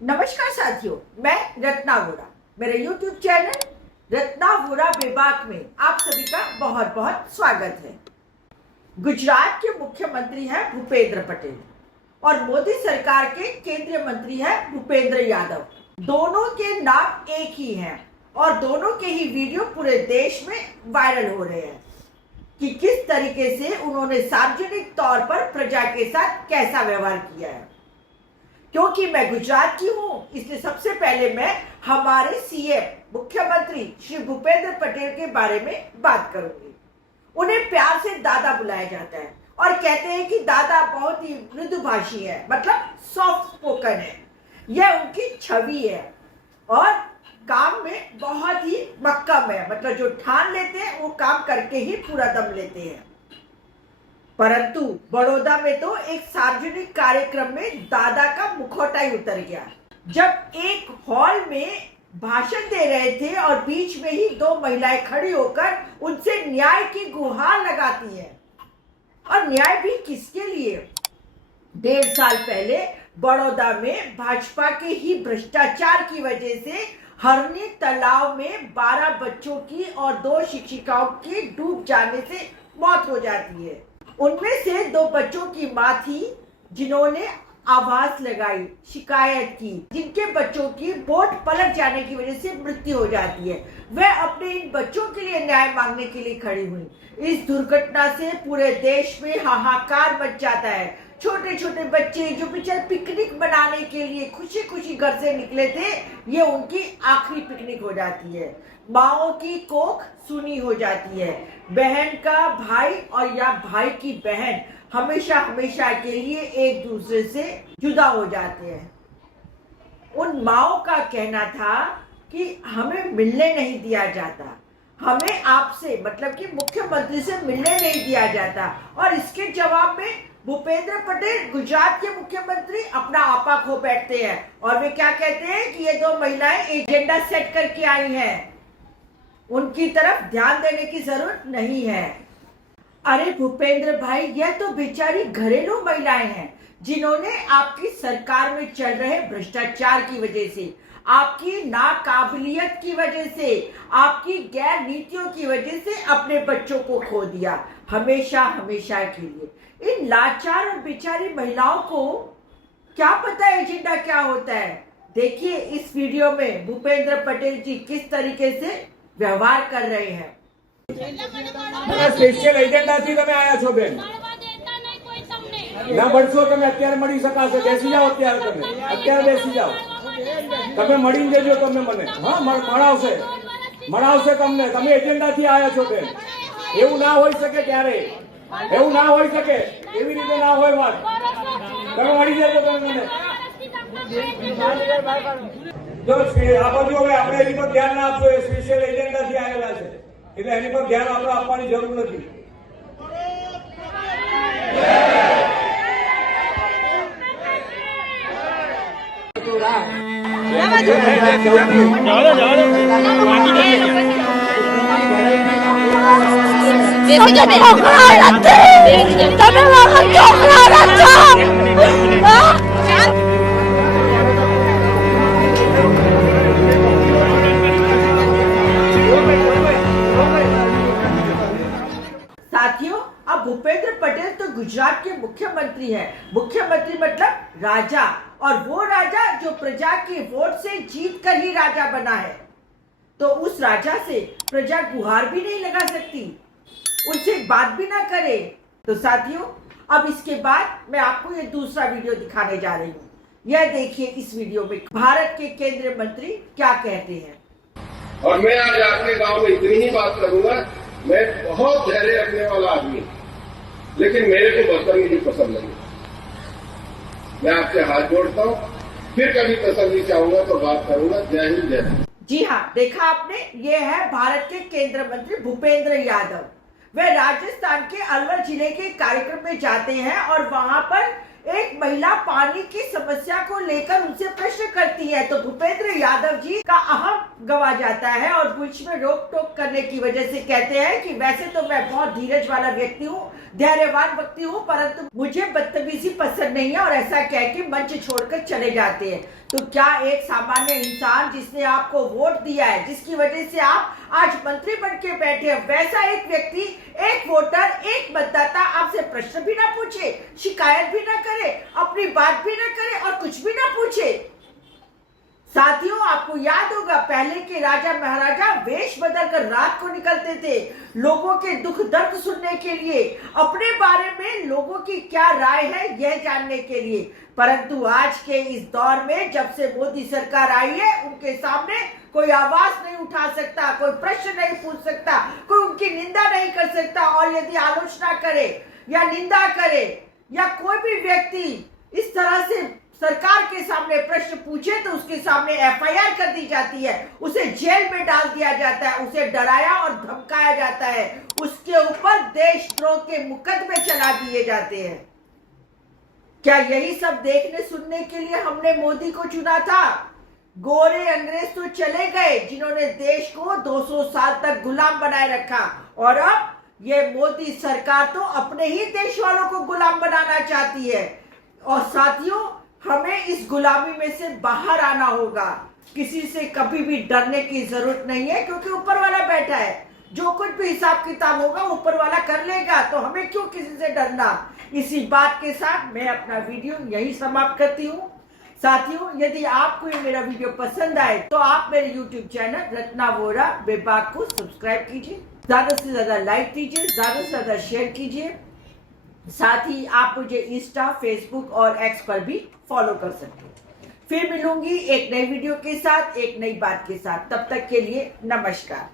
नमस्कार साथियों, मैं रत्ना वोरा। मेरे YouTube चैनल रत्ना वोरा विभाग में आप सभी का बहुत बहुत स्वागत है। गुजरात के मुख्यमंत्री हैं भूपेंद्र पटेल और मोदी सरकार के केंद्रीय मंत्री हैं भूपेंद्र यादव। दोनों के नाम एक ही हैं और दोनों के ही वीडियो पूरे देश में वायरल हो रहे हैं कि किस तरीके से उन्होंने सार्वजनिक तौर पर प्रजा के साथ कैसा व्यवहार किया है। क्योंकि मैं गुजरात की हूं, इसलिए सबसे पहले मैं हमारे सीएम मुख्यमंत्री श्री भूपेंद्र पटेल के बारे में बात करूंगी। उन्हें प्यार से दादा बुलाया जाता है और कहते हैं कि दादा बहुत ही मृदुभाषी है, मतलब सॉफ्ट स्पोकन है। यह उनकी छवि है और काम में बहुत ही मक्कम है, मतलब जो ठान लेते हैं वो काम करके ही पूरा दम लेते हैं। परंतु बड़ौदा में तो एक सार्वजनिक कार्यक्रम में दादा का मुखौटा ही उतर गया। जब एक हॉल में भाषण दे रहे थे और बीच में ही दो महिलाएं खड़ी होकर उनसे न्याय की गुहार लगाती हैं। और न्याय भी किसके लिए? 1.5 साल पहले बड़ौदा में भाजपा के ही भ्रष्टाचार की वजह से हरनी तालाब में 12 बच्चों की और 2 शिक्षिकाओं की डूब जाने से मौत हो जाती है। उनमें से 2 बच्चों की मां थी जिन्होंने आवाज लगाई, शिकायत की, जिनके बच्चों की बोट पलट जाने की वजह से मृत्यु हो जाती है। वह अपने इन बच्चों के लिए न्याय मांगने के लिए खड़ी हुई। इस दुर्घटना से पूरे देश में हाहाकार मच जाता है। छोटे छोटे बच्चे जो बेचारे पिकनिक मनाने के लिए खुशी खुशी घर से निकले थे, ये उनकी आखिरी पिकनिक हो जाती है। माओ की कोख सूनी हो जाती है। बहन का भाई और या भाई की बहन हमेशा हमेशा के लिए एक दूसरे से जुदा हो जाते हैं। उन माओ का कहना था कि हमें मिलने नहीं दिया जाता, हमें आपसे मतलब कि मुख्यमंत्री से मिलने नहीं दिया जाता। और इसके जवाब में भूपेंद्र पटेल गुजरात के मुख्यमंत्री अपना आपा खो बैठते हैं और वे क्या कहते हैं कि ये 2 महिलाएं एजेंडा सेट करके आई हैं, उनकी तरफ ध्यान देने की जरूरत नहीं है। अरे भूपेंद्र भाई, यह तो बेचारी घरेलू महिलाएं हैं जिन्होंने आपकी सरकार में चल रहे भ्रष्टाचार की वजह से, आपकी नाकाबिलियत की वजह से, आपकी गैर नीतियों की वजह से अपने बच्चों को खो दिया हमेशा हमेशा के लिए। इन लाचार और बेचारी महिलाओं को क्या पता एजेंडा क्या होता है। देखिए इस वीडियो में भूपेंद्र पटेल जी किस तरीके से व्यवहार कर रहे हैं। સ્પેશિયલ એજન્ડાથી તમે આયા છો બેન, ના ભણશો તમે અત્યારે મળી શકાશે। બેસી જાઓ, અત્યારે બેસી જાઓ, તમે મળી જજો તમે મને। હા, મળાવશે તમને। તમે એજન્ડાથી આયા છો બેન, એવું ના હોઈ શકે ક્યારે, એવું ના હોઈ શકે, એવી રીતે ના હોય વાત। તમે મળી જજો તમે મને। જો આ બાજુ હવે આપણે એની પર ધ્યાન ના આપશો, એ સ્પેશિયલ એજન્ડાથી આવેલા છે એટલે એની પર ધ્યાન આપણે આપવાની જરૂર નથી। साथियों, अब भूपेंद्र पटेल तो गुजरात के मुख्यमंत्री हैं। मुख्यमंत्री मतलब राजा, और वो राजा जो प्रजा के वोट से जीत कर ही राजा बना है। तो उस राजा से प्रजा गुहार भी नहीं लगा सकती, उनसे बात भी ना करे। तो साथियों, अब इसके बाद मैं आपको ये दूसरा वीडियो दिखाने जा रही हूँ। यह देखिए, इस वीडियो में भारत के केंद्रीय मंत्री क्या कहते हैं। और मैं आज आपके गांव में इतनी ही बात करूंगा, मैं बहुत धैर्य रखने वाला आदमी, लेकिन मेरे को बदतमीजी पसंद नहीं। मैं आपसे हाथ जोड़ता हूं, फिर कभी तसल्ली चाहूंगा तो बात करूंगा। जय हिंद, जय हिंद। जी हाँ, देखा आपने, ये है भारत के केंद्रीय मंत्री भूपेंद्र यादव। वे राजस्थान के अलवर जिले के कार्यक्रम में जाते हैं और वहां पर एक महिला पानी की समस्या को लेकर उनसे प्रश्न करती है। तो भूपेंद्र यादव जी का अहम गवा जाता है और बीच में रोक टोक करने की वजह से कहते हैं कि वैसे तो मैं बहुत धीरज वाला व्यक्ति हूँ, धैर्यवान व्यक्ति हूँ, परंतु मुझे बदतमीजी पसंद नहीं है, और ऐसा कह के मंच छोड़कर चले जाते हैं। तो क्या एक सामान्य इंसान जिसने आपको वोट दिया है, जिसकी वजह से आप आज मंत्री बन के बैठे हैं, वैसा एक व्यक्ति, एक वोटर, एक मतदाता आपसे प्रश्न भी ना पूछे, शिकायत भी ना करे, अपनी बात भी ना करे और कुछ भी ना पूछे? साथियों, आपको याद होगा पहले के राजा महाराजा वेश बदलकर रात को निकलते थे लोगों के दुख दर्द सुनने के लिए, अपने बारे में लोगों की क्या राय है यह जानने के लिए। परंतु आज के इस दौर में जब से मोदी सरकार आई है, उनके सामने कोई आवाज नहीं उठा सकता, कोई प्रश्न नहीं पूछ सकता, कोई उनकी निंदा नहीं कर सकता। और यदि आलोचना करे या निंदा करे या कोई भी व्यक्ति इस तरह से सरकार के सामने प्रश्न पूछे तो उसके सामने एफआईआर कर दी जाती है, उसे जेल में डाल दिया जाता है, उसे डराया और धमकाया जाता है, उसके ऊपर देशद्रोह के मुकदमे चला दिए जाते हैं। क्या यही सब देखने सुनने के लिए हमने मोदी को चुना था? गोरे अंग्रेज तो चले गए जिन्होंने देश को 200 साल तक गुलाम बनाए रखा, और अब ये मोदी सरकार तो अपने ही देश वालों को गुलाम बनाना चाहती है। और साथियों, हमें इस गुलामी में से बाहर आना होगा। किसी से कभी भी डरने की जरूरत नहीं है, क्योंकि ऊपर वाला बैठा है, जो कुछ भी हिसाब किताब होगा ऊपर वाला कर लेगा, तो हमें क्यों किसी से डरना। इसी बात के साथ मैं अपना वीडियो यही समाप्त करती हूँ। साथियों, यदि आपको ये मेरा वीडियो पसंद आए तो आप मेरे YouTube चैनल रत्ना वोरा बेबाक को सब्सक्राइब कीजिए, ज्यादा से ज्यादा लाइक कीजिए, ज्यादा से ज्यादा शेयर कीजिए। साथ ही आप मुझे इंस्टा, फेसबुक और एक्स पर भी फॉलो कर सकते हैं। फिर मिलूंगी एक नई वीडियो के साथ, एक नई बात के साथ। तब तक के लिए नमस्कार।